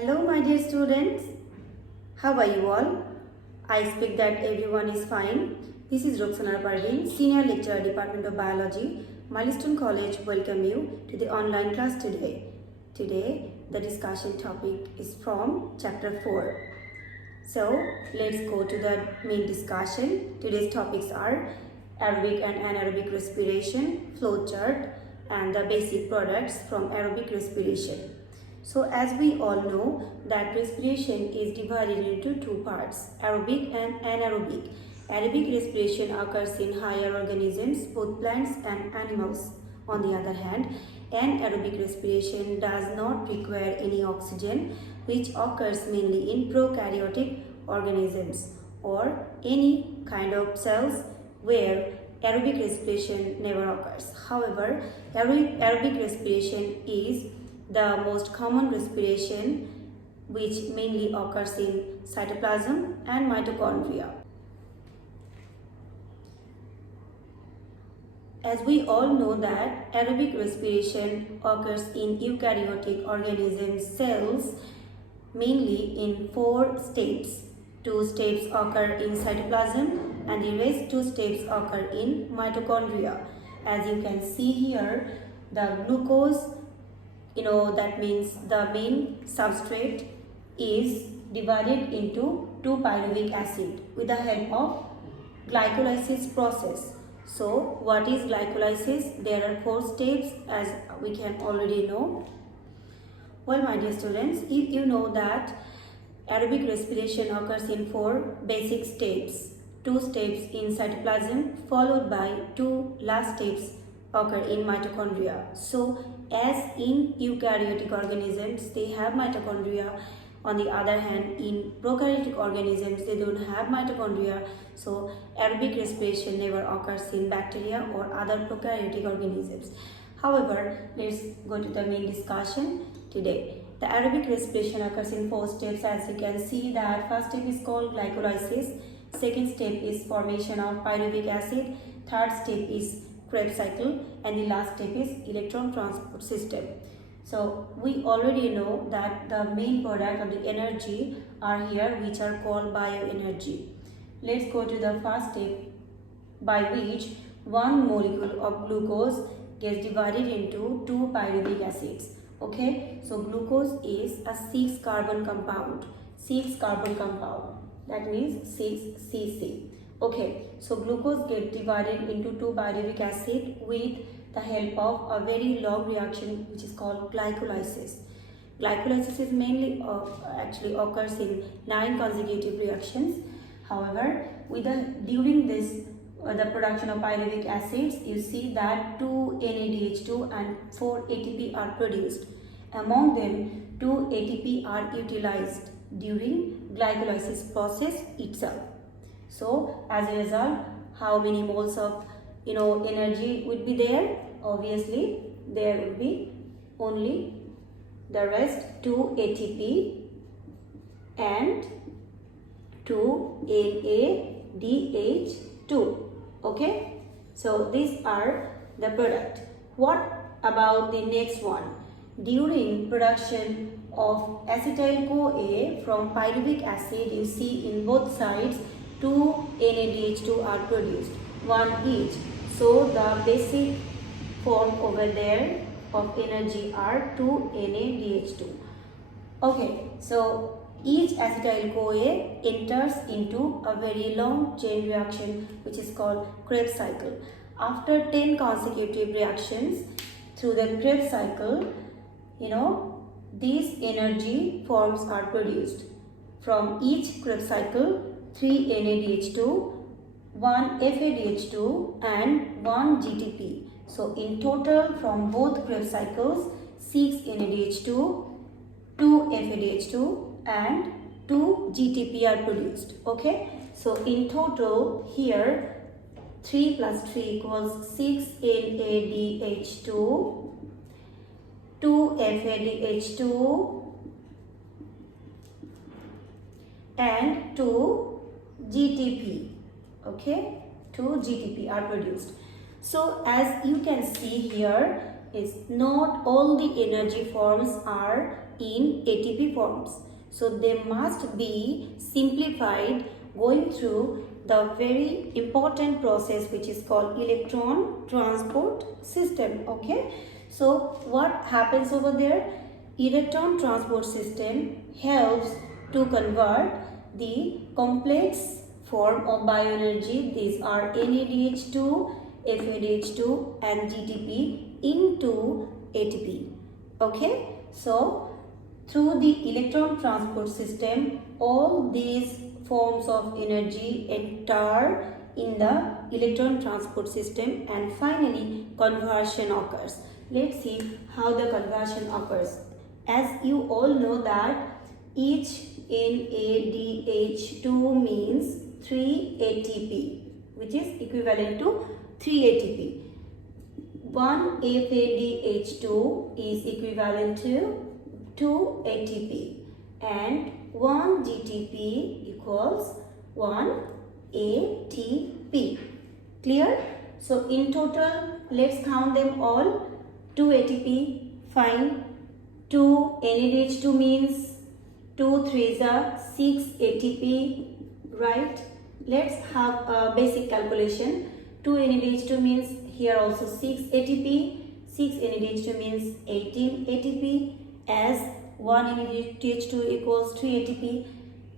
Hello, my dear students. How are you all? I expect that everyone is fine. This is Roxana Parveen, Senior Lecturer, Department of Biology, Milestone College. Welcome you to the online class today. Today, the discussion topic is from Chapter 4. So, let's go to the main discussion. Today's topics are aerobic and anaerobic respiration, flow chart, and the basic products from aerobic respiration. So as we all know that respiration is divided into two parts, aerobic and anaerobic. Aerobic respiration occurs in higher organisms, both plants and animals. On the other hand, anaerobic respiration does not require any oxygen, which occurs mainly in prokaryotic organisms or any kind of cells where aerobic respiration never occurs. However, aerobic respiration is the most common respiration which mainly occurs in cytoplasm and mitochondria. As we all know that aerobic respiration occurs in eukaryotic organism cells mainly in 4 steps. 2 steps occur in cytoplasm and the rest 2 steps occur in mitochondria. As you can see here, the glucose, that means the main substrate is divided into 2-pyruvic acid with the help of glycolysis process. So what is glycolysis? There are 4 steps as we can already know. Well, my dear students, you know that aerobic respiration occurs in 4 basic steps. 2 steps in cytoplasm followed by 2 last steps occur in mitochondria. So as in eukaryotic organisms they have mitochondria, on the other hand in prokaryotic organisms they don't have mitochondria, so aerobic respiration never occurs in bacteria or other prokaryotic organisms. However, let's go to the main discussion today. The aerobic respiration occurs in 4 steps. As you can see that first step is called glycolysis, second step is formation of pyruvic acid, third step is Krebs cycle, and the last step is electron transport system. So we already know that the main product of the energy are here, which are called bioenergy. Let's go to the first step, by which one molecule of glucose gets divided into 2 pyruvic acids. Okay, so glucose is a 6 carbon compound. That means 6cc. Okay, so glucose gets divided into 2 pyruvic acid with the help of a very long reaction which is called glycolysis. Glycolysis is mainly actually occurs in 9 consecutive reactions. However, during this the production of pyruvic acids, you see that 2 NADH2 and 4 ATP are produced. Among them, 2 ATP are utilized during glycolysis process itself. So as a result, how many moles of energy would be there? Obviously, there would be only the rest 2 ATP and 2 NADH2. Okay, so these are the product. What about the next one? During production of acetyl-CoA from pyruvic acid, you see in both sides 2 NADH2 are produced, one each. So the basic form over there of energy are 2 NADH2. Okay, so each acetyl-CoA enters into a very long chain reaction which is called Krebs cycle. After 10 consecutive reactions through the Krebs cycle, these energy forms are produced. From each Krebs cycle, 3 NADH2, 1 FADH2 and 1 GTP. So in total from both Krebs cycles, 6 NADH2, 2 FADH2 and 2 GTP are produced. Okay, so in total here 3 plus 3 equals 6 NADH2, 2 FADH2 and 2 GTP. Okay, 2 GTP are produced. So as you can see here is not all the energy forms are in ATP forms. So they must be simplified going through the very important process which is called electron transport system. Okay, so what happens over there? Electron transport system helps to convert the complex form of bioenergy, these are NADH2, FADH2 and GTP, into ATP. Okay, so through the electron transport system, all these forms of energy enter in the electron transport system and finally conversion occurs. Let's see how the conversion occurs. As you all know that each NADH2 means 3 ATP, which is equivalent to 3 ATP. 1 FADH2 is equivalent to 2 ATP and 1 GTP equals 1 ATP. Clear? So in total, let's count them all. 2 ATP, fine. 2 NADH2 means 2 3s are 6 ATP, right? Let's have a basic calculation. 2 NADH2 means here also 6 ATP. 6 NADH2 means 18 ATP, as 1 NADH2 equals 3 ATP.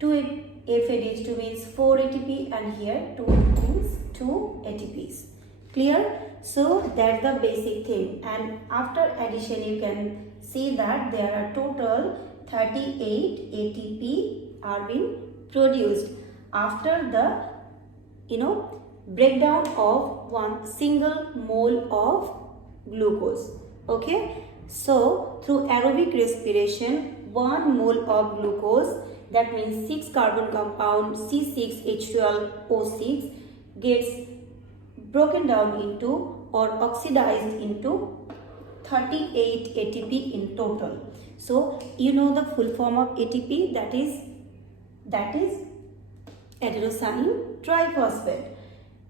2 FADH2 means 4 ATP and here 2 means 2 ATPs. Clear? So that's the basic thing, and after addition you can see that there are total 38 ATP are being produced after the breakdown of one single mole of glucose. Okay, so through aerobic respiration, 1 mole of glucose, that means 6 carbon compound C6H12O6 gets broken down into or oxidized into 38 ATP in total. So you know the full form of ATP, that is adenosine triphosphate.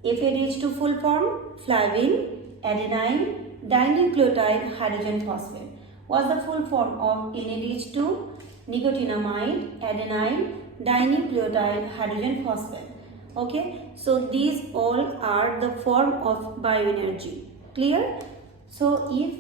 FADH2 full form, flavin, adenine, dinucleotide hydrogen phosphate. What's the full form of NADH2? Nicotinamide, adenine, dinucleotide hydrogen phosphate. Okay, so these all are the form of bioenergy. Clear? So if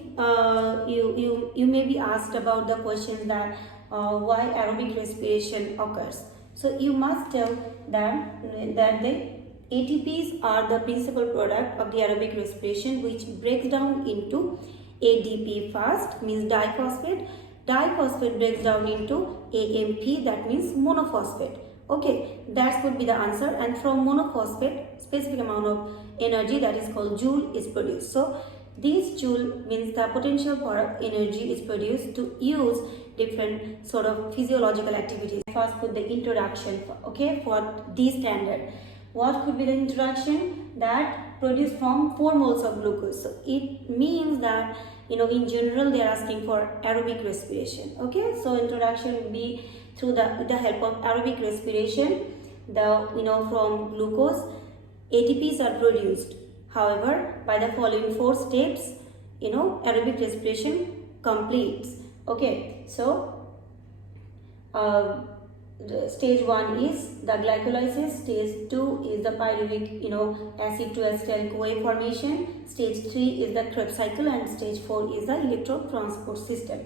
you may be asked about the question that why aerobic respiration occurs. So you must tell them that the ATPs are the principal product of the aerobic respiration, which breaks down into ADP first, means diphosphate. Diphosphate breaks down into AMP, that means monophosphate. Okay, that would be the answer, and from monophosphate specific amount of energy, that is called joule, is produced. So this joule means the potential for energy is produced to use different sort of physiological activities. First put the introduction, okay, for this standard. What could be the introduction? That produced from 4 moles of glucose. So it means that in general they are asking for aerobic respiration. Okay, so introduction would be through the help of aerobic respiration. From glucose ATPs are produced. However, by the following 4 steps, aerobic respiration completes. Okay, so stage 1 is the glycolysis, stage 2 is the pyruvic acid to acetyl CoA formation, stage 3 is the Krebs cycle, and stage 4 is the electron transport system.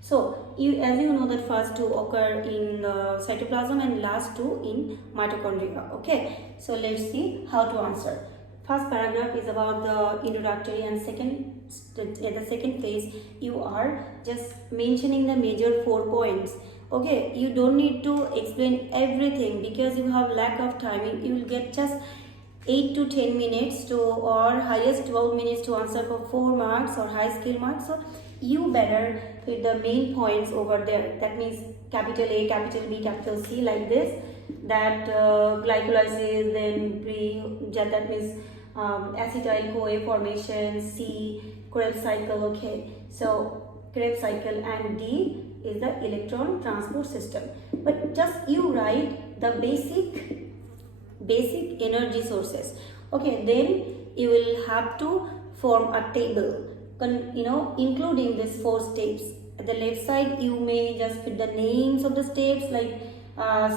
So as you know that first 2 occur in the cytoplasm and last 2 in mitochondria. Okay, so let's see how to answer. First paragraph is about the introductory, and the second phase you are just mentioning the major 4 points. Okay, you don't need to explain everything because you have lack of time. You will get just 8 to 10 minutes or highest 12 minutes to answer for 4 marks or high skill marks. So you better put the main points over there. That means capital A, capital B, capital C, like this. That glycolysis, then that means acetyl CoA formation, C, Krebs cycle. Okay, so Krebs cycle, and D is the electron transport system. But just you write the basic energy sources. Okay, then you will have to form a table including these 4 steps. At the left side, you may just put the names of the steps like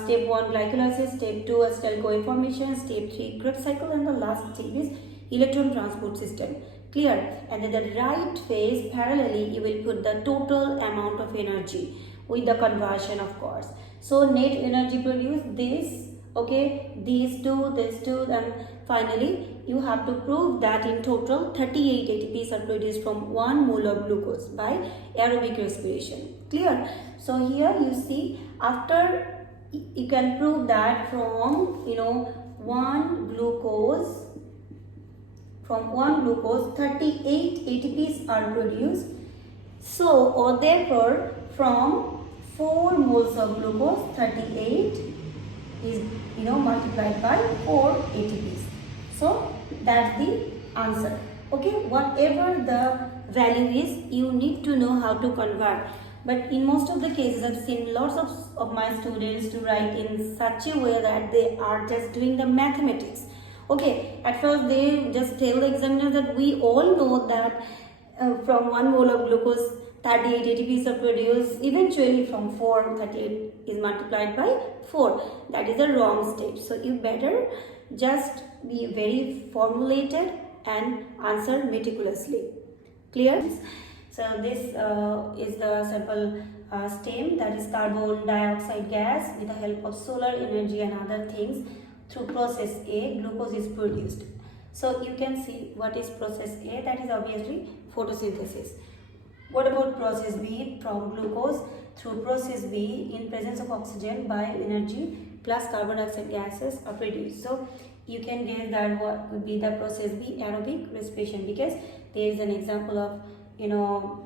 step 1 glycolysis, step 2 acetyl CoA formation, step 3 Krebs cycle, and the last step is electron transport system. Clear? And then the right phase parallelly you will put the total amount of energy with the conversion, of course. So net energy produced this, okay, these two, and finally you have to prove that in total 38 ATPs are produced from 1 mole of glucose by aerobic respiration. Clear? So here you see, after you can prove that from 1 glucose 38 ATPs are produced. So or therefore from 4 moles of glucose 38 is multiplied by 4 ATPs. So that's the answer. Okay, whatever the value is, you need to know how to convert. But in most of the cases, I've seen lots of my students to write in such a way that they are just doing the mathematics. Okay, at first they just tell the examiner that we all know that from 1 mole of glucose 38 ATPs are produced. Eventually from 4, 38 is multiplied by 4. That is a wrong step. So you better just be very formulated and answer meticulously. Clear? So this is the simple stem, that is carbon dioxide gas. With the help of solar energy and other things, through process A, glucose is produced. So you can see what is process A, that is obviously photosynthesis. What about process B? From glucose through process B, in presence of oxygen, bioenergy plus carbon dioxide gases are produced. So you can guess that what would be the process B, aerobic respiration, because there is an example of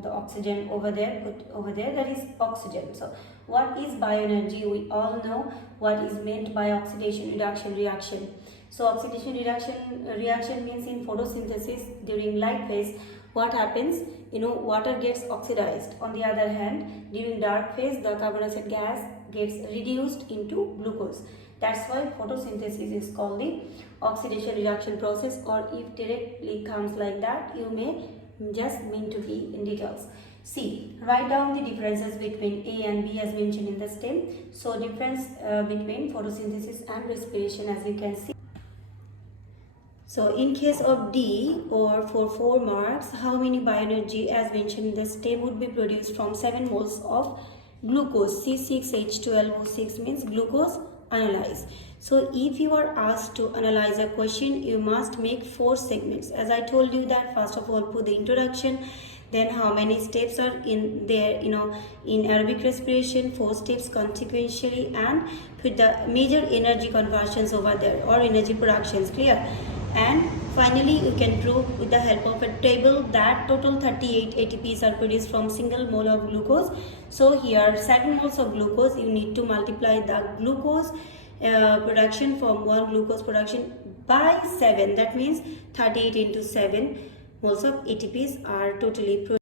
the oxygen over there, put over there, that is oxygen. So what is bioenergy? We all know what is meant by oxidation reduction reaction. So oxidation reaction means in photosynthesis during light phase what happens, water gets oxidized. On the other hand, during dark phase the carbon dioxide gas gets reduced into glucose. That's why photosynthesis is called the oxidation reduction process, or if directly comes like that, you may just mean to be in details. See, write down the differences between A and B as mentioned in the stem. So difference between photosynthesis and respiration, as you can see. So in case of D, or for 4 marks, how many bioenergy as mentioned in the stem would be produced from 7 moles of glucose? C6H12O6 means glucose. Analyze. So if you are asked to analyze a question, you must make 4 segments. As I told you that first of all put the introduction, then how many steps are in there, in aerobic respiration, 4 steps consequentially, and put the major energy conversions over there or energy productions. Clear? And finally you can prove with the help of a table that total 38 ATPs are produced from single mole of glucose. So here 7 moles of glucose, you need to multiply the glucose production from 1 glucose production by 7. That means 38 into 7 moles of ATPs are totally produced.